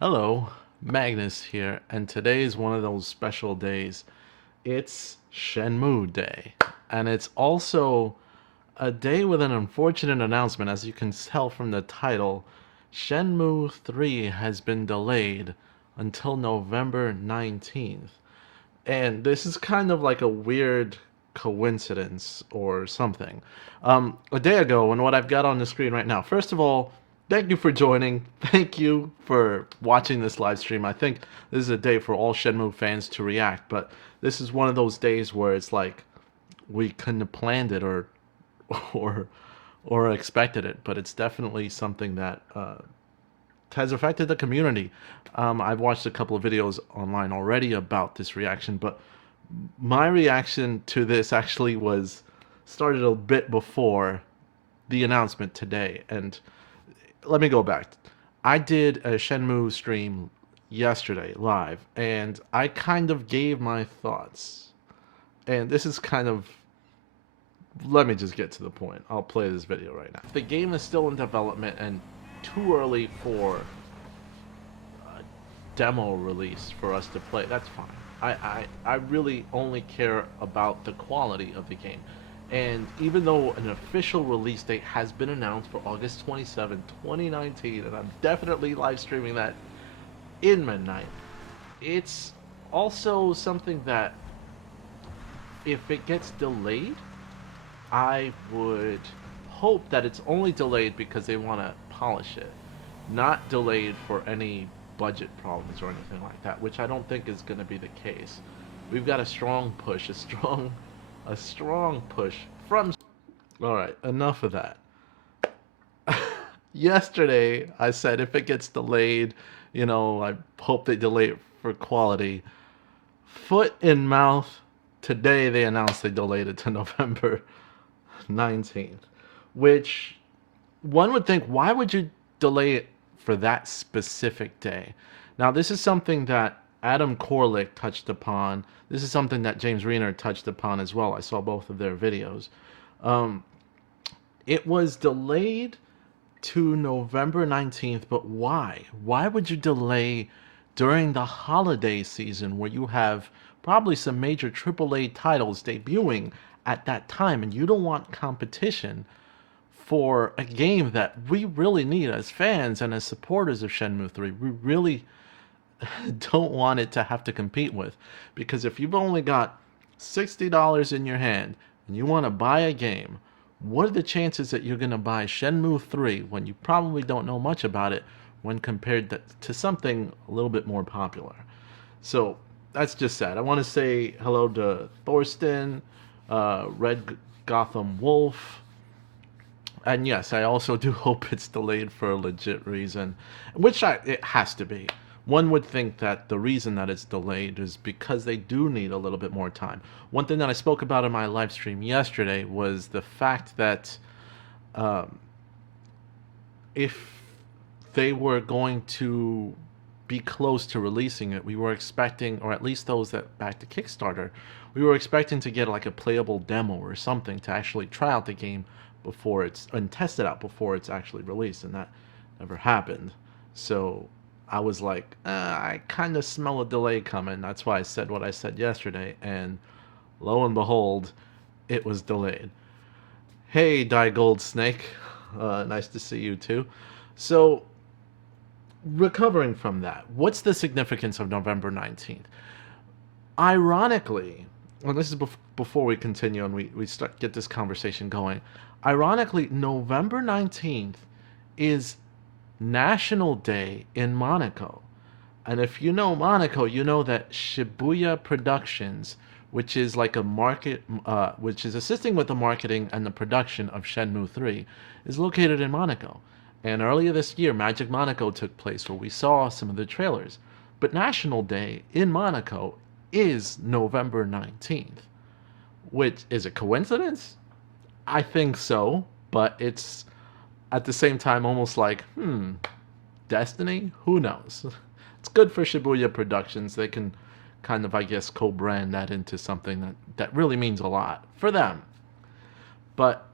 Hello, Magnus here, and today is one of those special days. It's Shenmue Day, and it's also a day with an unfortunate announcement. As you can tell from the title, Shenmue 3 has been delayed until November 19th. And this is kind of like a weird coincidence or something. A day ago, and what I've got on the screen right now, first of all, thank you for joining. Thank you for watching this live stream. I think this is a day for all Shenmue fans to react, but this is one of those days where it's like we couldn't have planned it or or expected it, but it's definitely something that has affected the community. I've watched a couple of videos online already about this reaction, but my reaction to this actually was started a bit before the announcement today. And let me go back. I did a Shenmue stream yesterday live, and I kind of gave my thoughts. And this is kind of. Let me just get to the point. I'll play this video right now. The game is still in development and too early for demo release for us to play. That's fine. I really only care about the quality of the game. And even though an official release date has been announced for August 27, 2019, and I'm definitely live streaming that in midnight, it's also something that if it gets delayed, I would hope that it's only delayed because they want to polish it, not delayed for any budget problems or anything like that, which I don't think is going to be the case. We've got a strong push, a strong push from. All right, enough of that. Yesterday, I said if it gets delayed, I hope they delay it for quality. Foot in mouth. Today they announced they delayed it to November 19th, which one would think, why would you delay it for that specific day? Now, this is something that Adam Koralik touched upon. This is something that James Reiner touched upon as well. I saw both of their videos. Um, it was delayed to November 19th, but why? Why would you delay during the holiday season where you have probably some major AAA titles debuting at that time and you don't want competition for a game that we really need as fans and as supporters of Shenmue 3? We really don't want it to have to compete with, because if you've only got $60 in your hand and you want to buy a game, what are the chances that you're going to buy Shenmue 3 when you probably don't know much about it when compared to something a little bit more popular? So that's just sad. I want to say hello to Thorsten, Red Gotham Wolf, and yes, I also do hope it's delayed for a legit reason, which it has to be. One would think that the reason that it's delayed is because they do need a little bit more time. One thing that I spoke about in my live stream yesterday was the fact that um, if they were going to be close to releasing it, we were expecting, or at least those that backed the Kickstarter, we were expecting to get like a playable demo or something to actually try out the game before it's and test it out before it's actually released, and that never happened. So I was like, I kind of smell a delay coming. That's why I said what I said yesterday, and lo and behold, it was delayed. Hey, Die Gold Snake, nice to see you too. So recovering from that, what's the significance of November 19th? Ironically, well, this is before we continue and we start get this conversation going. Ironically, November 19th is National Day in Monaco. And if you know Monaco, you know that Shibuya Productions, which is like a market, which is assisting with the marketing and the production of Shenmue 3, is located in Monaco. And earlier this year, Magic Monaco took place where we saw some of the trailers. But National Day in Monaco is November 19th, which is a coincidence? I think so, but it's at the same time almost like, destiny? Who knows? It's good for Shibuya Productions. They can kind of, I guess, co-brand that into something that really means a lot for them. But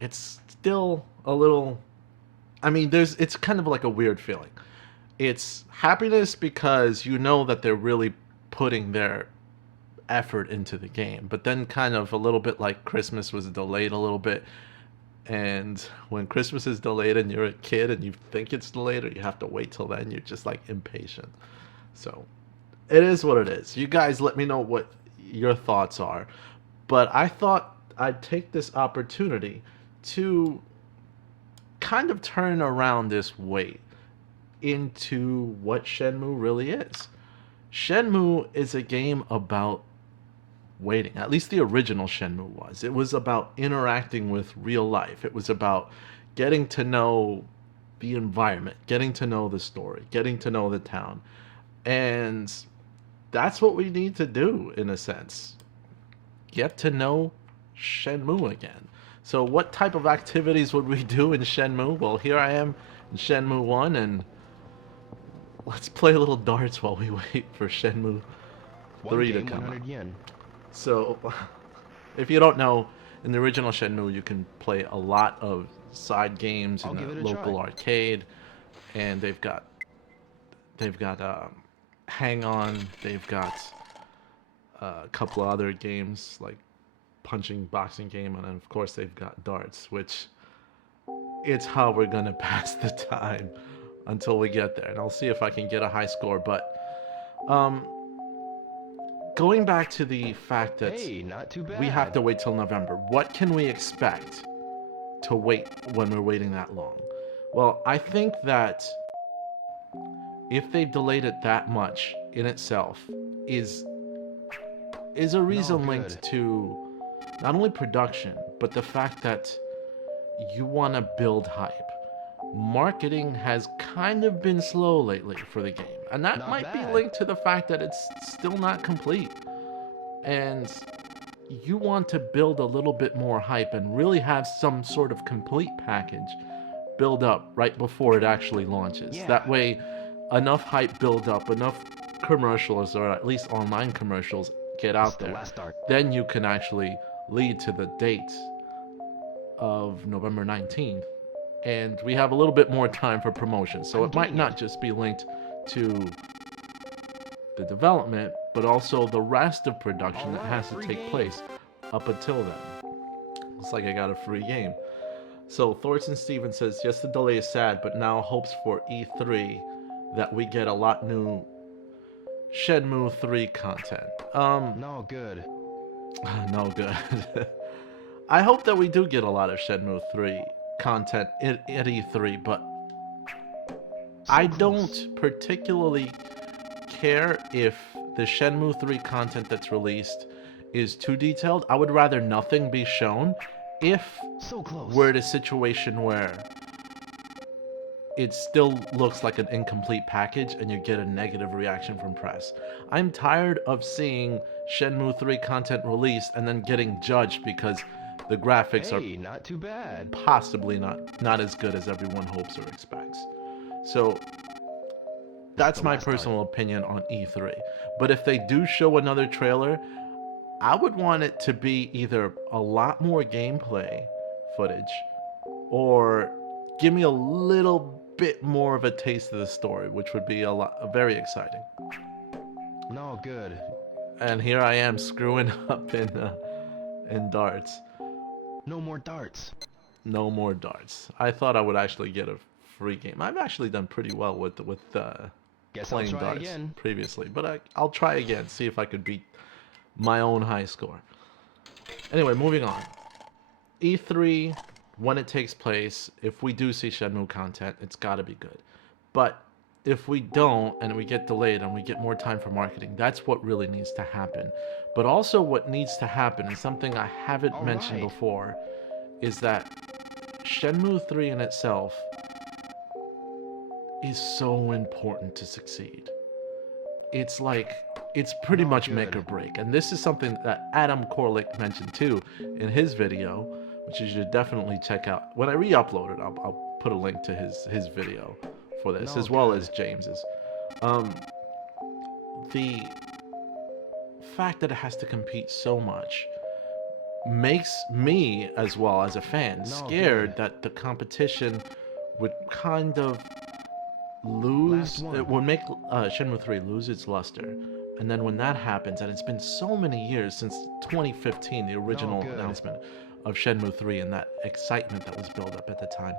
it's still a little. I mean, it's kind of like a weird feeling. It's happiness because you know that they're really putting their effort into the game, but then kind of a little bit like Christmas was delayed a little bit. And when Christmas is delayed and you're a kid and you think it's delayed or you have to wait till then, you're just like impatient. So it is what it is. You guys let me know what your thoughts are. But I thought I'd take this opportunity to kind of turn around this wait into what Shenmue really is. Shenmue is a game about waiting. At least the original Shenmue was. It was about interacting with real life. It was about getting to know the environment, getting to know the story, getting to know the town. And that's what we need to do, in a sense. Get to know Shenmue again. So what type of activities would we do in Shenmue? Well, here I am in Shenmue 1, and let's play a little darts while we wait for Shenmue 3 to come out. Yen. So, if you don't know, in the original Shenmue, you can play a lot of side games in a local arcade, and they've got Hang On, they've got a couple of other games like punching boxing game, and then of course they've got darts, which it's how we're gonna pass the time until we get there, and I'll see if I can get a high score. But going back to the fact that not too bad. we have to wait till November, what can we expect to wait when we're waiting that long? Well, I think that if they've delayed it that much in itself is a reason linked to not only production, but the fact that you want to build hype. Marketing has kind of been slow lately for the game, and that might be linked to the fact that it's still not complete. And you want to build a little bit more hype and really have some sort of complete package build up right before it actually launches. Yeah. That way, enough hype build up, enough commercials, or at least online commercials, get out there. Then you can actually lead to the date of November 19th. And we have a little bit more time for promotion. So it might not just be linked to the development, but also the rest of production that has to take place up until then. Looks like I got a free game. So Thorsten Stevens says, yes, the delay is sad, but now hopes for E3 that we get a lot new Shenmue 3 content. No good. No good. I hope that we do get a lot of Shenmue 3 content at E3, but I don't particularly care if the Shenmue 3 content that's released is too detailed. I would rather nothing be shown if we're at a situation where it still looks like an incomplete package and you get a negative reaction from press. I'm tired of seeing Shenmue 3 content released and then getting judged because the graphics are not too bad. Possibly not as good as everyone hopes or expects. So that's my personal opinion on E3. But if they do show another trailer, I would want it to be either a lot more gameplay footage or give me a little bit more of a taste of the story, which would be very exciting. No good. And here I am screwing up in darts. No more darts. No more darts. I thought I would actually get a free game. I've actually done pretty well with playing darts previously, but I'll try again, see if I could beat my own high score. Anyway, moving on. E3, when it takes place, if we do see Shenmue content, it's got to be good. But if we don't, and we get delayed and we get more time for marketing, that's what really needs to happen. But also what needs to happen, and something I haven't mentioned before, is that Shenmue 3 in itself is so important to succeed. It's pretty much make or break. And this is something that Adam Koralik mentioned too in his video, which you should definitely check out. When I re-upload it, I'll put a link to his video for this, as well as James's. The fact that it has to compete so much makes me, as well as a fan, scared that the competition would kind of Last one. it would make Shenmue 3 lose its luster. And then when that happens, and it's been so many years since 2015, the original good. announcement of Shenmue 3 and that excitement that was built up at the time,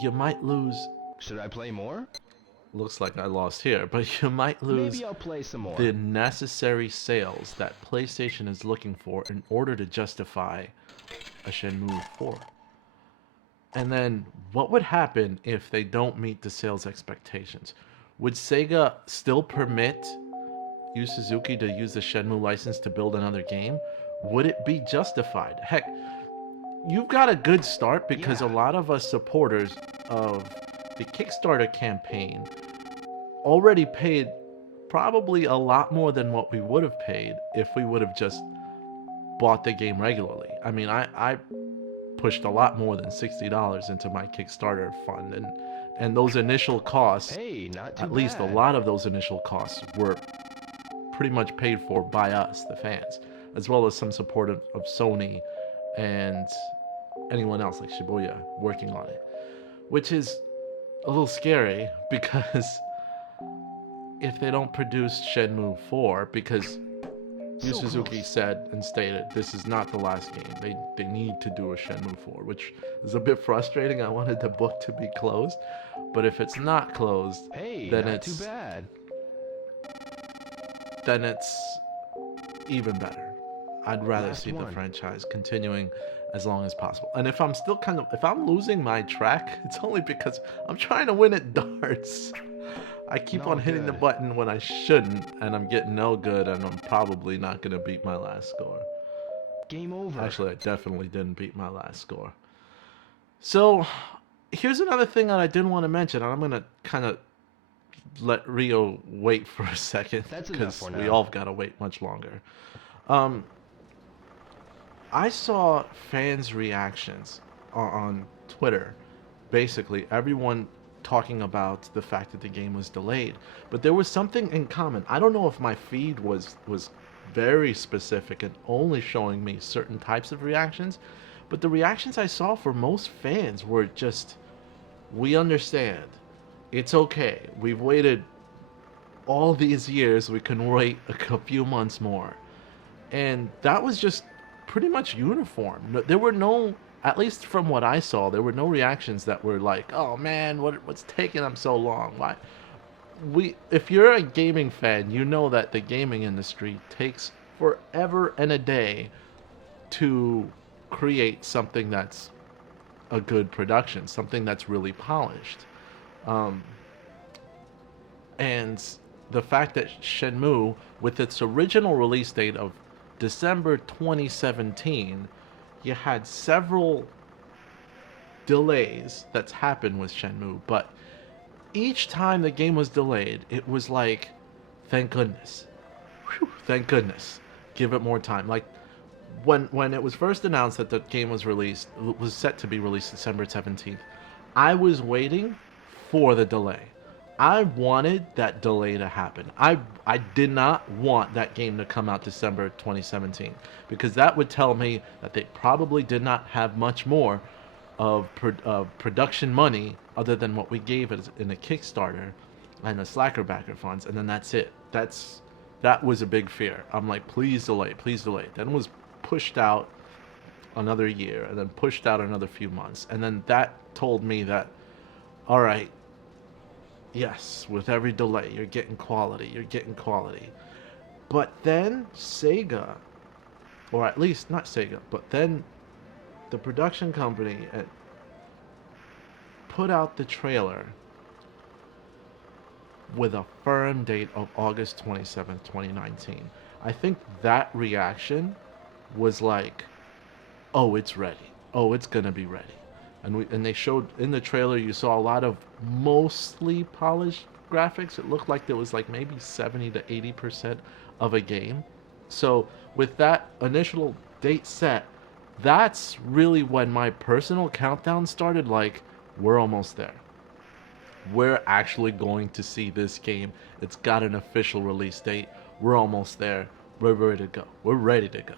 you might lose. Should I play more? Looks like I lost here, but you might lose Maybe I'll play some more. the necessary sales that PlayStation is looking for in order to justify a Shenmue 4. And then what would happen if they don't meet the sales expectations? Would Sega still permit Yu Suzuki to use the Shenmue license to build another game? Would it be justified? Heck, you've got a good start because a lot of us supporters of the Kickstarter campaign already paid probably a lot more than what we would have paid if we would have just bought the game regularly. I mean, I pushed a lot more than $60 into my Kickstarter fund, and those initial costs, Hey, not too at least a bad. lot of those initial costs were pretty much paid for by us, the fans, as well as some support of Sony and anyone else like Shibuya working on it, which is a little scary because if they don't produce Shenmue 4, because Yu So Suzuki close. said and stated this is not the last game. They need to do a Shenmue 4, which is a bit frustrating. I wanted the book to be closed, but if it's not closed, Hey, then not too bad. it's even better. I'd rather Last see the one. franchise continuing as long as possible. And if I'm still if I'm losing my track, it's only because I'm trying to win at darts. I keep No on hitting the good. button when I shouldn't, and I'm getting no good, and I'm probably not going to beat my last score. Game over. Actually, I definitely didn't beat my last score. So, here's another thing that I didn't want to mention, and I'm going to kind of let Rio wait for a second, That's enough because for we now. all got to wait much longer. I saw fans' reactions on Twitter. Basically, everyone talking about the fact that the game was delayed, but there was something in common. I don't know if my feed was very specific and only showing me certain types of reactions, but the reactions I saw for most fans were just, we understand. It's okay. We've waited all these years. We can wait a few months more. And that was just pretty much uniform. There were no, at least from what I saw, there were no reactions that were like, "Oh man, what's taking them so long?" Why? If you're a gaming fan, you know that the gaming industry takes forever and a day to create something that's a good production, something that's really polished. Um, and the fact that Shenmue, with its original release date of December 2017, you had several delays that's happened with Shenmue, but each time the game was delayed, it was like, thank goodness. Whew, thank goodness. Give it more time. Like when it was first announced that the game was set to be released December 17th, I was waiting for the delay. I wanted that delay to happen. I did not want that game to come out December 2017 because that would tell me that they probably did not have much more of production money other than what we gave it in a Kickstarter and the Slacker backer funds, and then that's it. That was a big fear. I'm like, please delay, please delay. Then it was pushed out another year, and then pushed out another few months, and then that told me that, all right, yes, with every delay, you're getting quality, you're getting quality. But then Sega, or at least not Sega, but then the production company put out the trailer with a firm date of August 27th, 2019. I think that reaction was like, oh, it's ready. Oh, it's going to be ready. And they showed in the trailer, you saw a lot of mostly polished graphics. It looked like there was like maybe 70 to 80% of a game. So with that initial date set, that's really when my personal countdown started. Like, we're almost there. We're actually going to see this game. It's got an official release date. We're almost there. We're ready to go. We're ready to go.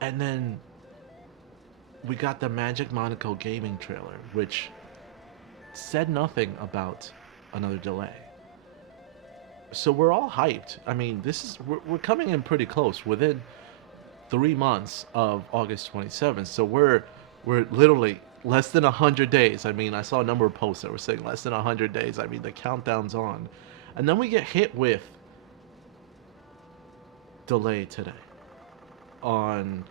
And then we got the Magic Monaco gaming trailer, which said nothing about another delay. So we're all hyped. I mean, we're coming in pretty close within 3 months of August 27th. So we're literally less than 100 days. I mean, I saw a number of posts that were saying less than 100 days. I mean, the countdown's on, and then we get hit with delay today on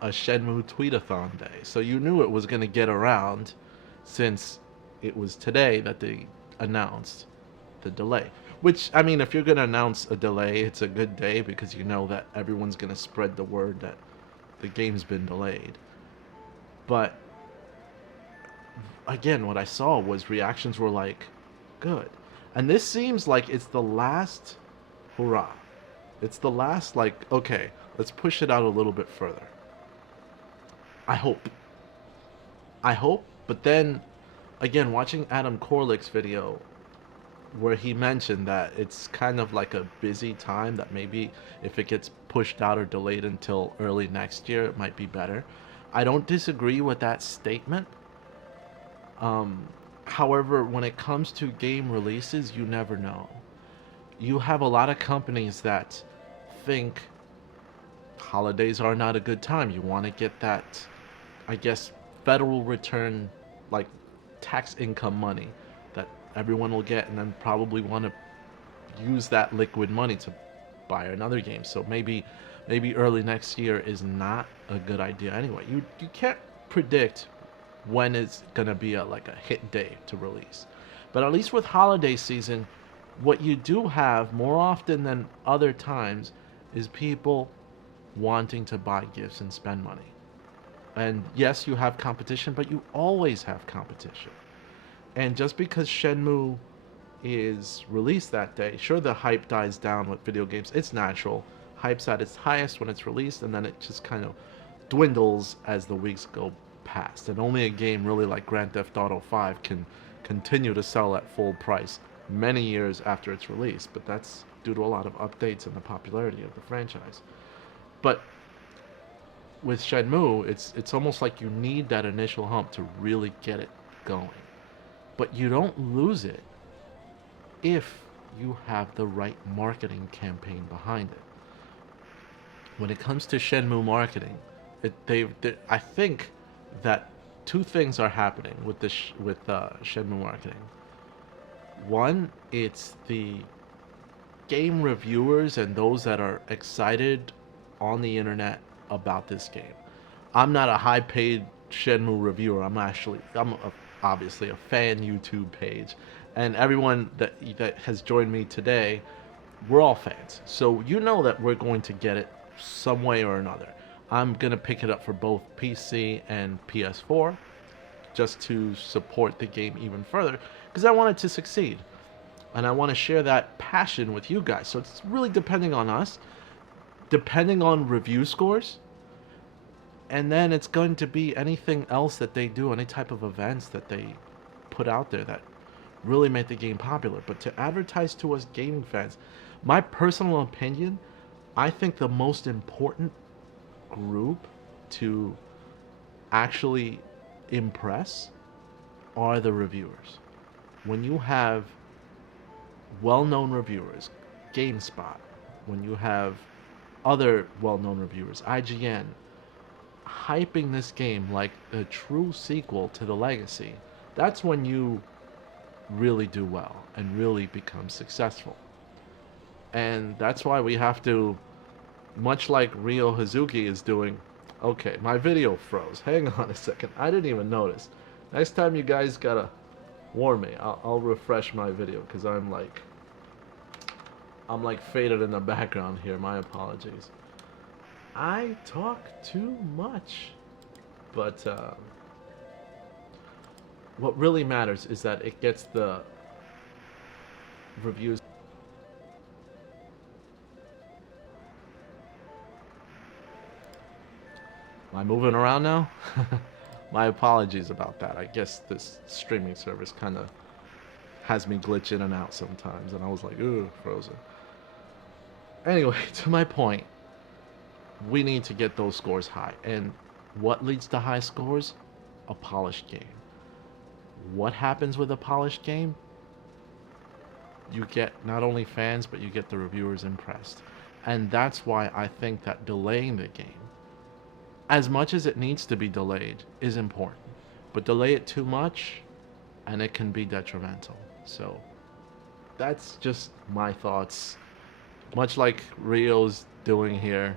a Shenmue tweetathon day. So you knew it was going to get around since it was today that they announced the delay. Which, I mean, if you're going to announce a delay, it's a good day because you know that everyone's going to spread the word that the game's been delayed. But again, what I saw was reactions were like, good. And this seems like it's the last hurrah. It's the last, like, okay, let's push it out a little bit further. I hope. But then, again, watching Adam Korlik's video where he mentioned that it's kind of like a busy time, that maybe if it gets pushed out or delayed until early next year, it might be better. I don't disagree with that statement. However, when it comes to game releases, you never know. You have a lot of companies that think holidays are not a good time. You want to get that, I guess, federal return, like tax income money that everyone will get, and then probably want to use that liquid money to buy another game. So maybe early next year is not a good idea anyway. You can't predict when it's gonna be a hit day to release. But at least with holiday season, what you do have more often than other times is people wanting to buy gifts and spend money. And yes, you have competition, but you always have competition. And just because Shenmue is released that day, sure, the hype dies down with video games. It's natural. Hype's at its highest when it's released, and then it just kind of dwindles as the weeks go past. And only a game really like Grand Theft Auto 5 can continue to sell at full price many years after its release. But that's due to a lot of updates and the popularity of the franchise. But with Shenmue, it's almost like you need that initial hump to really get it going. But you don't lose it if you have the right marketing campaign behind it. When it comes to Shenmue marketing, I think that two things are happening with Shenmue marketing. One, it's the game reviewers and those that are excited on the internet about this game. I'm not a high-paid Shenmue reviewer. Obviously a fan YouTube page, and everyone that has joined me today, we're all fans. So you know that we're going to get it some way or another. I'm gonna pick it up for both PC and PS4 just to support the game even further because I want it to succeed. And I want to share that passion with you guys. So it's really depending on us, depending on review scores, and then it's going to be anything else that they do, any type of events that they put out there that really make the game popular. But to advertise to us gaming fans, my personal opinion, I think the most important group to actually impress are the reviewers. When you have well-known reviewers, GameSpot, when you have other well-known reviewers, IGN, hyping this game like a true sequel to the legacy, that's when you really do well and really become successful. And that's why we have to, much like Ryo Hazuki is doing. Okay, my video froze. Hang on a second. I didn't even notice. Next time you guys gotta warn me. I'll refresh my video because I'm like faded in the background here. My apologies. I talk too much. But what really matters is that it gets the reviews. Am I moving around now? My apologies about that. I guess this streaming service kind of has me glitch in and out sometimes, and I was like, ooh, frozen. Anyway, to my point, we need to get those scores high. And what leads to high scores? A polished game. what happens with a polished game? You get not only fans, but you get the reviewers impressed. And that's why I think that delaying the game, as much as it needs to be delayed, is important. But delay it too much, and it can be detrimental. So that's just my thoughts. Much like Rio's doing here,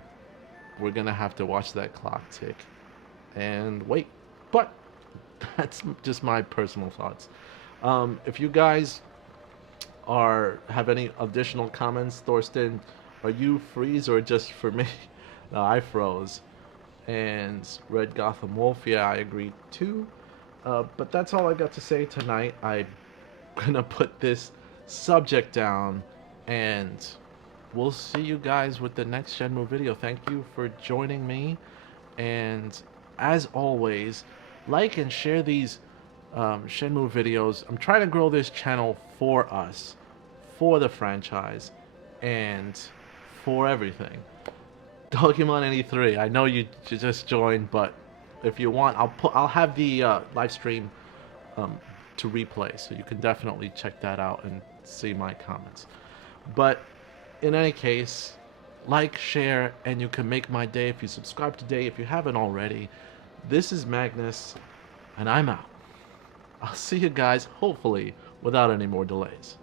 we're gonna have to watch that clock tick and wait. But that's just my personal thoughts. If you guys have any additional comments, Thorsten, are you freeze or just for me? No, I froze. And Red Gotham Wolf, yeah, I agree too. But that's all I got to say tonight. I'm gonna put this subject down, and we'll see you guys with the next Shenmue video. Thank you for joining me, and as always, like and share these Shenmue videos. I'm trying to grow this channel for us, for the franchise, and for everything. Pokemon 83. I know you just joined, but if you want, I'll have the live stream to replay, so you can definitely check that out and see my comments. But in any case, like, share, and you can make my day if you subscribe today if you haven't already. This is Magnus, and I'm out. I'll see you guys, hopefully, without any more delays.